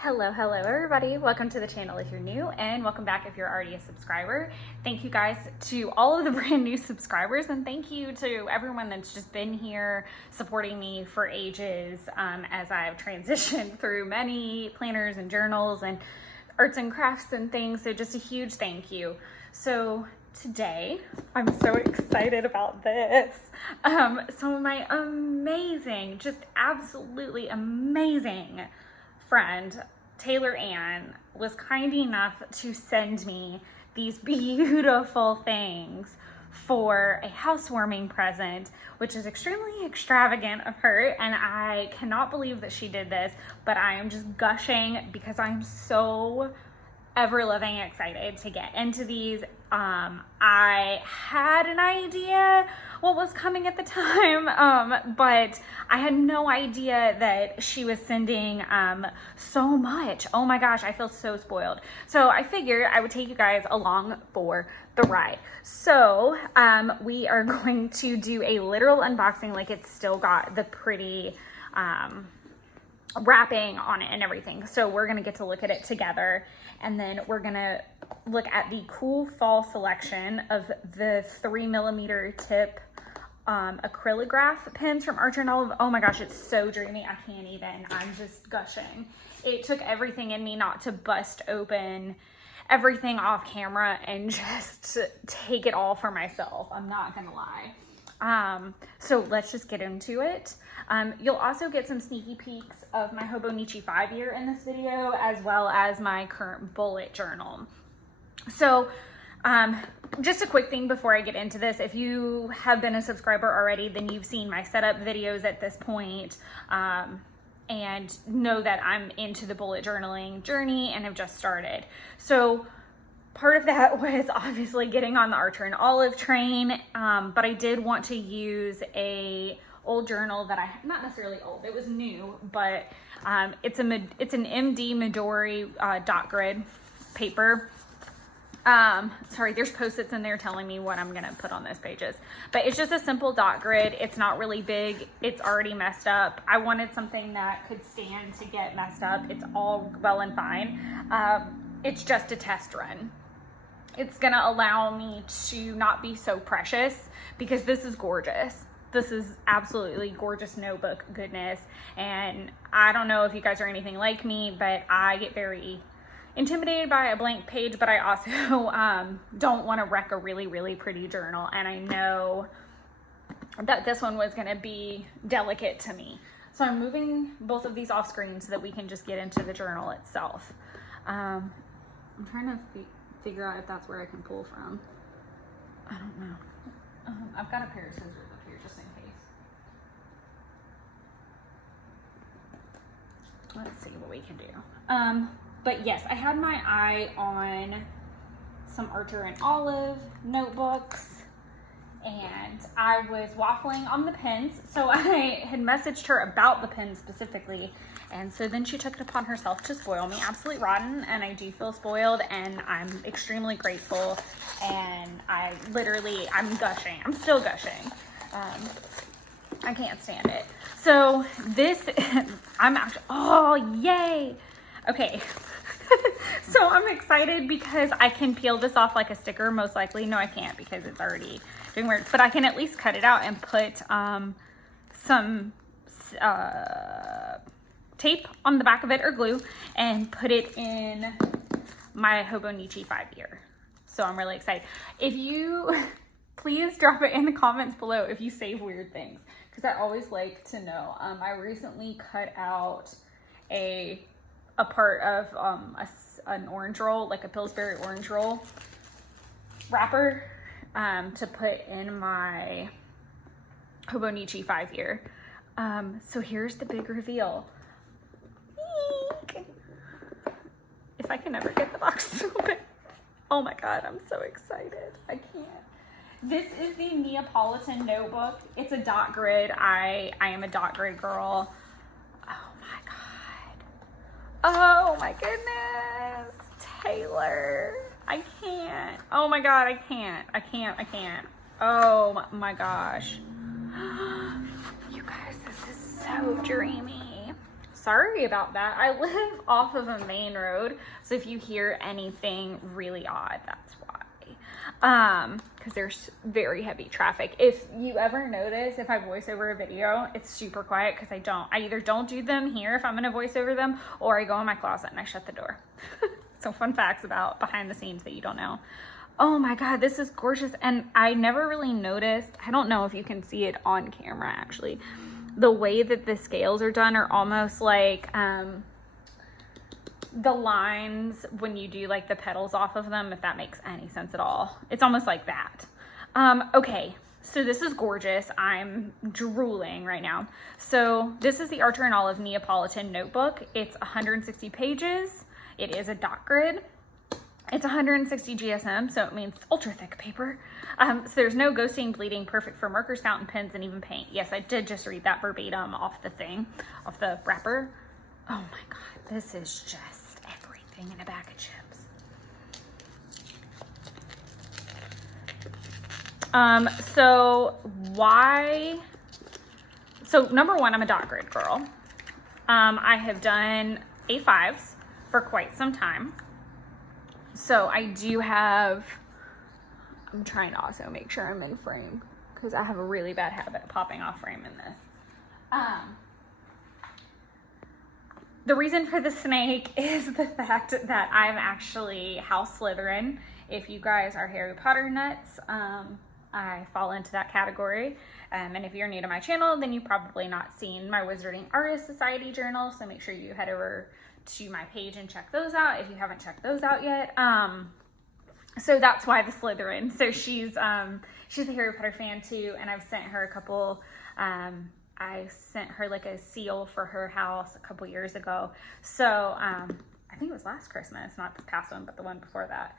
Hello everybody. Welcome to the channel if you're new, and welcome back if you're already a subscriber. Thank you guys to all of the brand new subscribers, and thank you to everyone that's just been here supporting me for ages as I've transitioned through many planners and journals and arts and crafts and things. So just a huge thank you. So today, I'm so excited about this. So my amazing, just absolutely amazing friend, Taylor Ann, was kind enough to send me these beautiful things for a housewarming present, which is extremely extravagant of her, and I cannot believe that she did this, but I am just gushing because I'm so ever-loving excited to get into these. I had an idea what was coming at the time, but I had no idea that she was sending so much. Oh my gosh, I feel so spoiled. So I figured I would take you guys along for the ride. So we are going to do a literal unboxing, like it's still got the pretty wrapping on it and everything. So we're gonna get to look at it together, and then we're gonna look at the cool fall selection of the 3mm tip acrylograph pens from Archer and Olive. Oh my gosh, it's so dreamy. I can't even. I'm just gushing. It took everything in me not to bust open everything off camera and just take it all for myself. I'm not gonna lie. So let's just get into it. You'll also get some sneaky peeks of my Hobonichi 5-year in this video, as well as my current bullet journal. So just a quick thing before I get into this: if you have been a subscriber already, then you've seen my setup videos at this point, and know that I'm into the bullet journaling journey and have just started. So part of that was obviously getting on the Archer and Olive train, but I did want to use a old journal that I, not necessarily old, it was new, but it's an MD Midori dot grid paper. Sorry, there's post-its in there telling me what I'm gonna put on those pages, but it's just a simple dot grid. It's not really big. It's already messed up. I wanted something that could stand to get messed up. It's all well and fine. It's just a test run. It's gonna allow me to not be so precious, because this is gorgeous. This is absolutely gorgeous notebook goodness. And I don't know if you guys are anything like me, but I get very intimidated by a blank page, but I also don't want to wreck a really, really pretty journal. And I know that this one was gonna be delicate to me. So I'm moving both of these off screen so that we can just get into the journal itself. I'm trying to figure out if that's where I can pull from. I don't know. I've got a pair of scissors up here just in case. Let's see what we can do. But yes, I had my eye on some Archer and Olive notebooks, and I was waffling on the pens. So I had messaged her about the pens specifically, and so then she took it upon herself to spoil me absolutely rotten, and I do feel spoiled, and I'm extremely grateful, and I'm gushing. I'm still gushing. I can't stand it. So this, I'm actually, oh yay. Okay. So I'm excited because I can peel this off like a sticker, most likely. No, I can't, because it's already doing work, but I can at least cut it out and put some tape on the back of it, or glue, and put it in my Hobonichi 5-year. So I'm really excited. If you, please drop it in the comments below if you save weird things, because I always like to know. I recently cut out a part of an orange roll, like a Pillsbury orange roll wrapper, to put in my Hobonichi 5-year. So here's the big reveal. Eek. If I can ever get the box open. Oh my God, I'm so excited. I can't. This is the Neapolitan notebook. It's a dot grid. I am a dot grid girl. Oh my God. Oh my goodness. Taylor. I can't. Oh my God, I can't. I can't. Oh my gosh. You guys, this is so dreamy. sorry about that. I live off of a main road, so if you hear anything really odd, that's why. Because there's very heavy traffic. If you ever notice, if I voice over a video, it's super quiet because I either don't do them here if I'm gonna voice over them, or I go in my closet and I shut the door. So fun facts about behind the scenes that you don't know. Oh my God, this is gorgeous. And I never really noticed, I don't know if you can see it on camera actually, the way that the scales are done are almost like the lines when you do like the petals off of them, if that makes any sense at all. It's almost like that. Okay, so this is gorgeous. I'm drooling right now. So this is the Archer and Olive Neapolitan notebook. It's 160 pages. It is a dot grid. It's 160 GSM, so it means ultra thick paper. So there's no ghosting, bleeding, perfect for markers, fountain pens, and even paint. Yes, I did just read that verbatim off the thing, off the wrapper. Oh my God, this is just everything in a bag of chips. So number one, I'm a dot grid girl. I have done A5s for quite some time. So I do have, I'm trying to also make sure I'm in frame because I have a really bad habit of popping off frame in this. The reason for the snake is the fact that I'm actually House Slytherin. If you guys are Harry Potter nuts, I fall into that category. And if you're new to my channel, then you've probably not seen my Wizarding Artist Society journal. So make sure you head over to my page and check those out if you haven't checked those out yet. So that's why the Slytherin. So she's a Harry Potter fan too, and I've sent her a couple, I sent her like a seal for her house a couple years ago. So I think it was last Christmas, not this past one, but the one before that.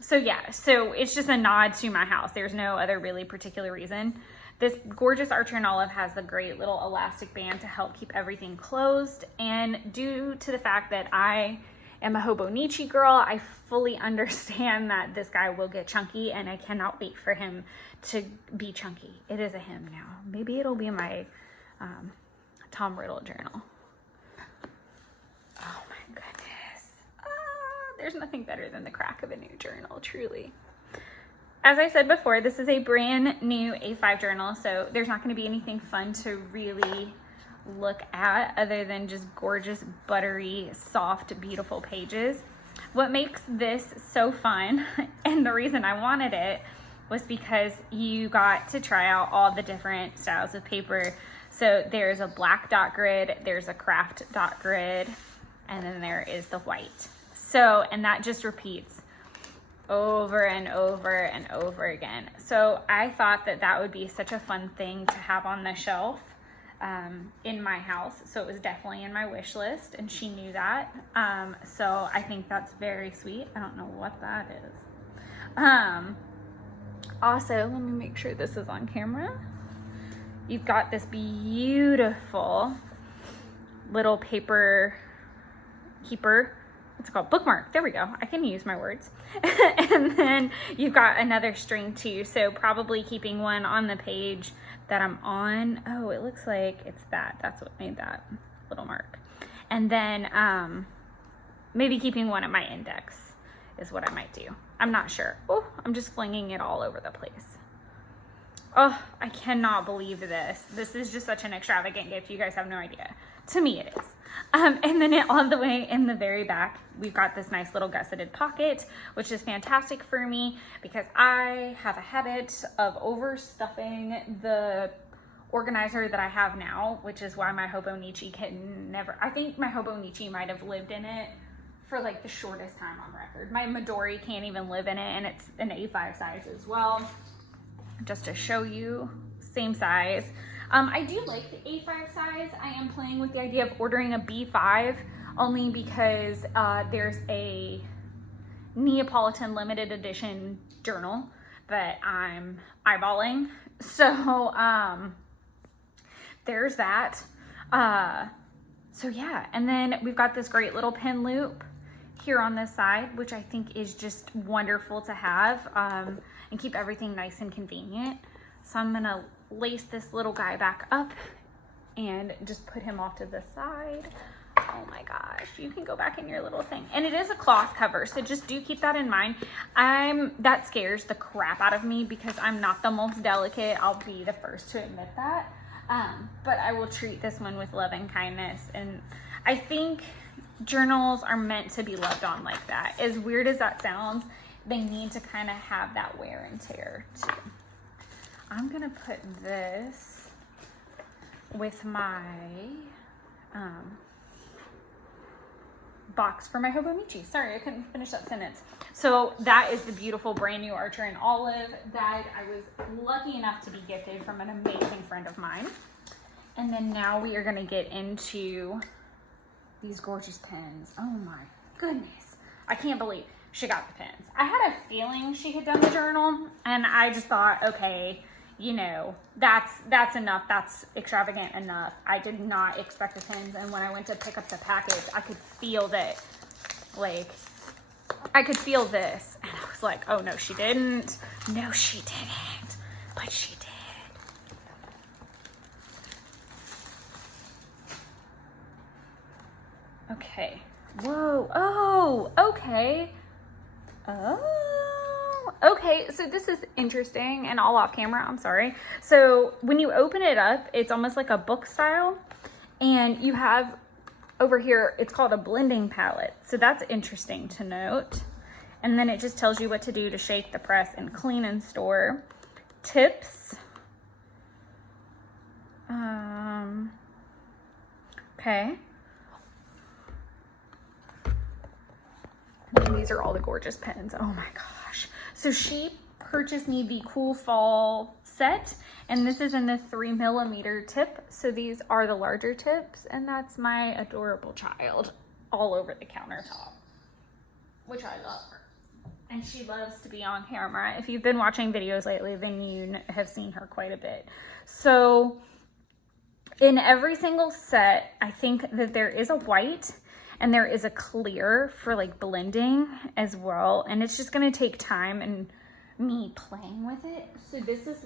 So yeah, so it's just a nod to my house. There's no other really particular reason. This gorgeous Archer and Olive has a great little elastic band to help keep everything closed. And due to the fact that I am a Hobonichi girl, I fully understand that this guy will get chunky, and I cannot wait for him to be chunky. It is a him now. Maybe it'll be my Tom Riddle journal. Oh my goodness. There's nothing better than the crack of a new journal, truly. As I said before, this is a brand new A5 journal, so there's not going to be anything fun to really look at other than just gorgeous, buttery, soft, beautiful pages. What makes this so fun, and the reason I wanted it, was because you got to try out all the different styles of paper. So there's a black dot grid, there's a craft dot grid, and then there is the white. So, and that just repeats over and over and over again. So I thought that that would be such a fun thing to have on the shelf in my house. So it was definitely in my wish list, and she knew that. So I think that's very sweet. I don't know what that is. Also, let me make sure this is on camera. You've got this beautiful little paper keeper. What's it called? Bookmark. There we go. I can use my words. And then you've got another string too. So probably keeping one on the page that I'm on. Oh, it looks like it's that. That's what made that little mark. And then maybe keeping one at my index is what I might do. I'm not sure. Oh, I'm just flinging it all over the place. Oh, I cannot believe this. This is just such an extravagant gift. You guys have no idea. To me, it is. And then all the way in the very back, we've got this nice little gusseted pocket, which is fantastic for me because I have a habit of overstuffing the organizer that I have now, which is why my Hobonichi can never, I think my Hobonichi might have lived in it for like the shortest time on record. My Midori can't even live in it, and it's an A5 size as well. Just to show you, same size. I do like the A5 size. I am playing with the idea of ordering a B5 only because there's a Neapolitan limited edition journal that I'm eyeballing. So there's that. So yeah, and then we've got this great little pin loop here on this side, which I think is just wonderful to have and keep everything nice and convenient. So I'm gonna lace this little guy back up and just put him off to the side. Oh my gosh, you can go back in your little thing. And it is a cloth cover, so just do keep that in mind. That scares the crap out of me because I'm not the most delicate. I'll be the first to admit that. But I will treat this one with love and kindness. And I think journals are meant to be loved on like that. As weird as that sounds, they need to kind of have that wear and tear too. I'm gonna put this with my box for my Hobonichi. Sorry, I couldn't finish that sentence. So that is the beautiful brand new Archer in Olive that I was lucky enough to be gifted from an amazing friend of mine. And then now we are gonna get into these gorgeous pens. Oh my goodness. I can't believe she got the pens. I had a feeling she had done the journal, and I just thought, okay, you know, that's enough. That's extravagant enough. I did not expect the pens. And when I went to pick up the package, I could feel that, like, I could feel this. And I was like, oh, no, she didn't. No, she didn't. But she did. Okay. Whoa. Oh, okay. Oh, okay. So this is interesting and all off camera. I'm sorry. So when you open it up, it's almost like a book style, and you have over here, it's called a blending palette. So that's interesting to note. And then it just tells you what to do to shake, the press, and clean and store. Tips. Okay. And these are all the gorgeous pens. Oh my gosh. So she purchased me the Cool Fall set, and this is in the 3mm tip. So these are the larger tips, and that's my adorable child all over the countertop, which I love her. And she loves to be on camera. If you've been watching videos lately, then you have seen her quite a bit. So in every single set, I think that there is a white and there is a clear for like blending as well. And it's just gonna take time and me playing with it. So this is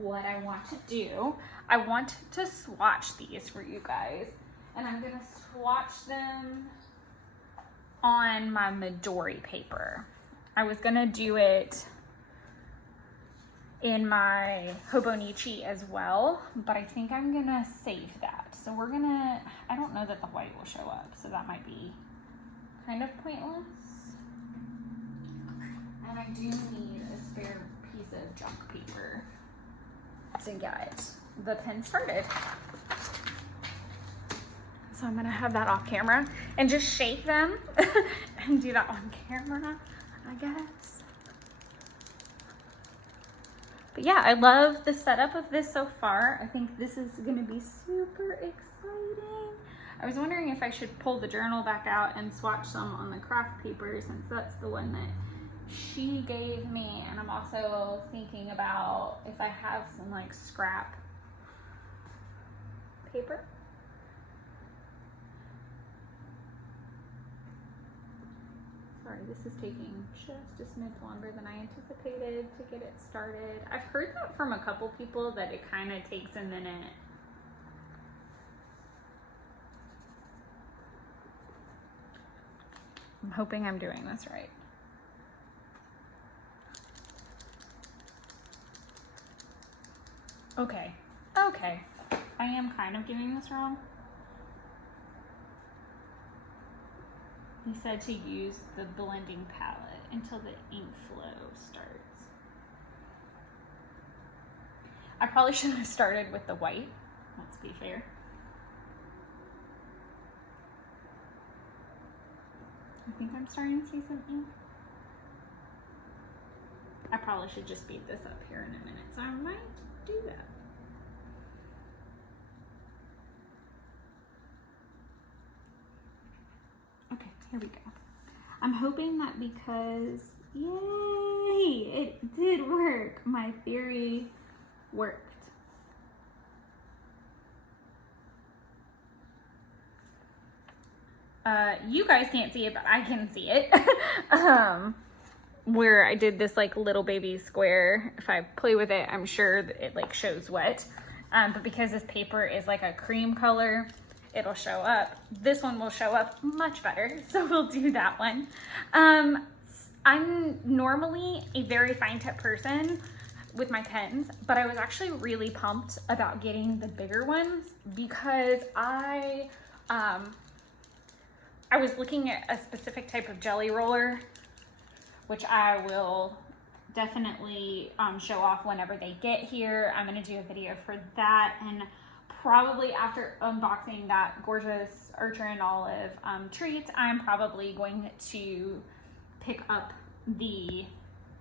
what I want to do. I want to swatch these for you guys. And I'm gonna swatch them on my Midori paper. I was gonna do it in my Hobonichi as well, but I think I'm gonna save that. So we're gonna, I don't know that the white will show up, so that might be kind of pointless. And I do need a spare piece of junk paper to get the pen started. So I'm gonna have that off camera and just shake them and do that on camera, I guess. But yeah, I love the setup of this so far. I think this is gonna be super exciting. I was wondering if I should pull the journal back out and swatch some on the craft paper, since that's the one that she gave me. And I'm also thinking about if I have some like scrap paper. Sorry, this is taking just a smidge longer than I anticipated to get it started. I've heard that from a couple people that it kind of takes a minute. I'm hoping I'm doing this right. Okay, okay. I am kind of doing this wrong. He said to use the blending palette until the ink flow starts. I probably should have started with the white, let's be fair. I think I'm starting to see some ink. I probably should just speed this up here in a minute, so I might do that. Okay, here we go. I'm hoping that because, yay, it did work. My theory worked. You guys can't see it, but I can see it. Where I did this like little baby square. If I play with it, I'm sure that it like shows wet. but because this paper is like a cream color, it'll show up. This one will show up much better, so we'll do that one. I'm normally a very fine tip person with my pens, but I was actually really pumped about getting the bigger ones because I was looking at a specific type of jelly roller, which I will definitely show off whenever they get here. I'm gonna do a video for that, and probably after unboxing that gorgeous Archer and Olive treat, I'm probably going to pick up the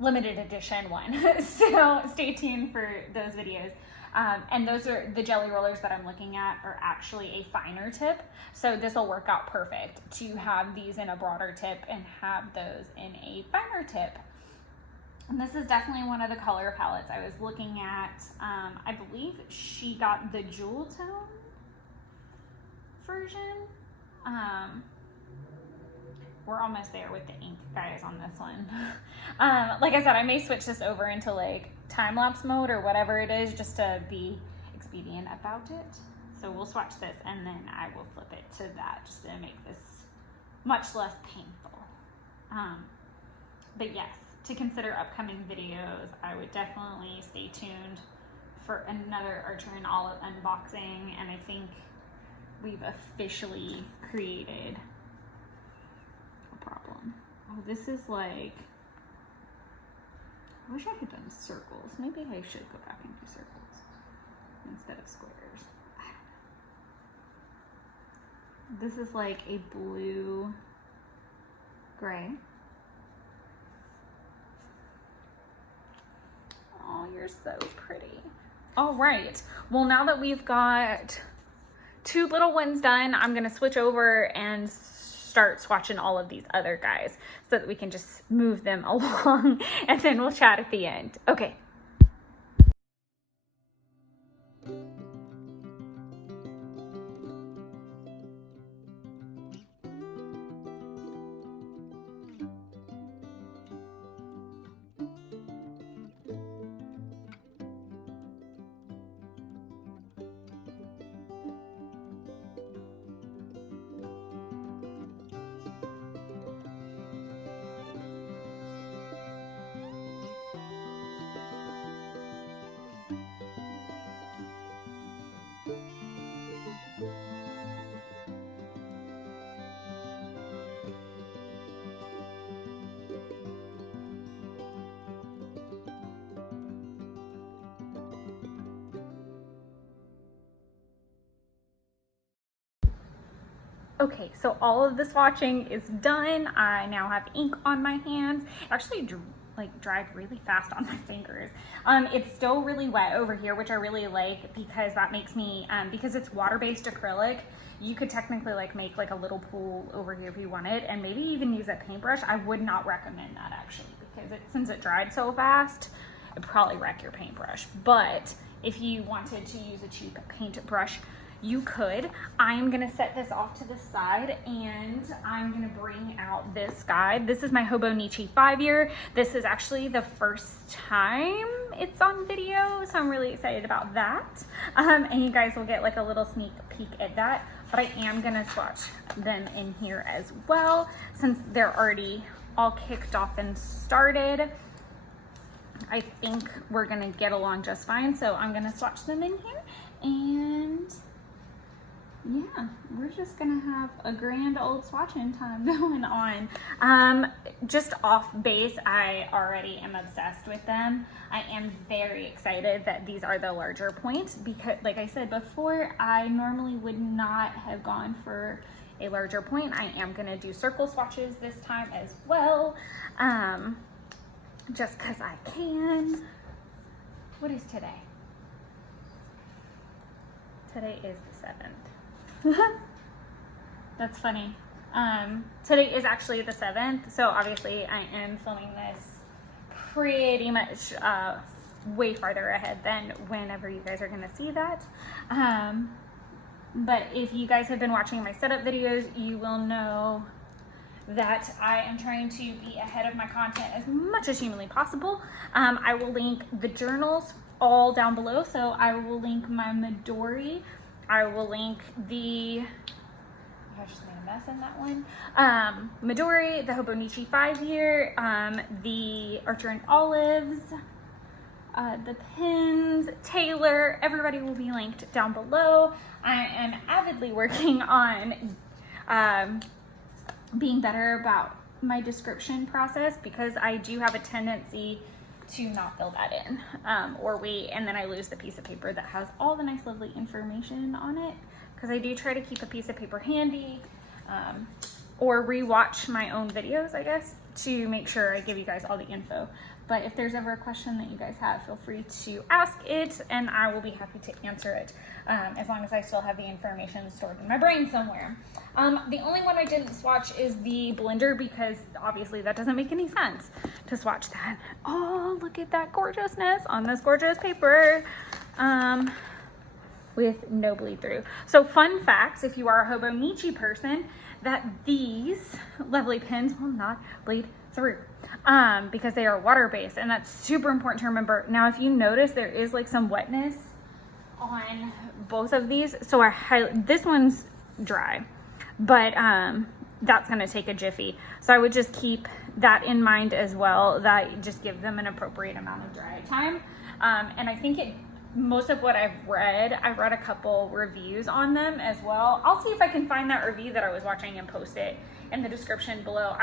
limited edition one. So stay tuned for those videos. And those are the jelly rollers that I'm looking at are actually a finer tip. So this will work out perfect to have these in a broader tip and have those in a finer tip. And this is definitely one of the color palettes I was looking at. I believe she got the jewel tone version. We're almost there with the ink, guys, on this one. Like I said, I may switch this over into like time-lapse mode or whatever it is, just to be expedient about it. So we'll swatch this and then I will flip it to that just to make this much less painful. But yes, to consider upcoming videos, I would definitely stay tuned for another Archer and Olive unboxing. And I think we've officially created a problem. Oh, this is like, I wish I had done circles. Maybe I should go back and do circles instead of squares. I don't know. This is like a blue gray. Oh, you're so pretty. All right. Well, now that we've got two little ones done, I'm gonna switch over and start swatching all of these other guys so that we can just move them along and then we'll chat at the end. Okay. Okay, so all of the swatching is done. I now have ink on my hands. It actually dried really fast on my fingers. It's still really wet over here, which I really like because that makes me, because it's water-based acrylic, you could technically like make like a little pool over here if you wanted, and maybe even use a paintbrush. I would not recommend that actually because since it dried so fast, it'd probably wreck your paintbrush. But if you wanted to use a cheap paintbrush, you could. I'm gonna set this off to the side and I'm gonna bring out this guide. This is my Hobonichi 5-year. This is actually the first time it's on video, so I'm really excited about that. And you guys will get like a little sneak peek at that, but I am gonna swatch them in here as well since they're already all kicked off and started. I think we're gonna get along just fine, so I'm gonna swatch them in here and yeah, we're just gonna have a grand old swatching time going on. Just off base, I already am obsessed with them. I am very excited that these are the larger points because like I said before, I normally would not have gone for a larger point. I am gonna do circle swatches this time as well, just cause I can. What is today? Today is the 7th. That's funny. Today is actually the 7th, so obviously I am filming this pretty much way farther ahead than whenever you guys are gonna see that. But if you guys have been watching my setup videos, you will know that I am trying to be ahead of my content as much as humanly possible. I will link the journals all down below. So I will link my Midori. I will link the, I just made a mess in that one. Midori, the Hobonichi 5-year, the Archer and Olives, the pins, Taylor, everybody will be linked down below. I am avidly working on being better about my description process, because I do have a tendency to not fill that in or wait, and then I lose the piece of paper that has all the nice lovely information on it, because I do try to keep a piece of paper handy, or rewatch my own videos, I guess, to make sure I give you guys all the info. But if there's ever a question that you guys have, feel free to ask it and I will be happy to answer it, as long as I still have the information stored in my brain somewhere. The only one I didn't swatch is the blender, because obviously that doesn't make any sense to swatch that. Oh, look at that gorgeousness on this gorgeous paper. With no bleed through. So fun facts, if you are a Hobonichi person, that these lovely pins will not bleed through, because they are water-based, and that's super important to remember. Now, if you notice, there is like some wetness on both of these, so this one's dry, but that's going to take a jiffy, so I would just keep that in mind as well, that just give them an appropriate amount of dry time. And I think most of what I've read a couple reviews on them as well. I'll see if I can find that review that I was watching and post it in the description below.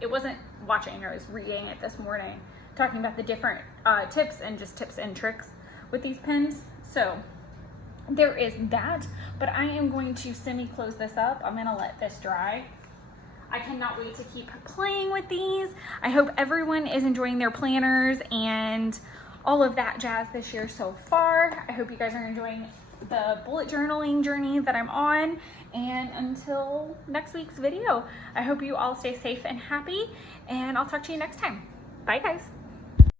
It wasn't watching, I was reading it this morning, talking about the different tips and tricks with these pens. So there is that, but I am going to semi-close this up. I'm gonna let this dry. I cannot wait to keep playing with these. I hope everyone is enjoying their planners and all of that jazz this year so far. I hope you guys are enjoying the bullet journaling journey that I'm on. And until next week's video, I hope you all stay safe and happy, and I'll talk to you next time. Bye guys.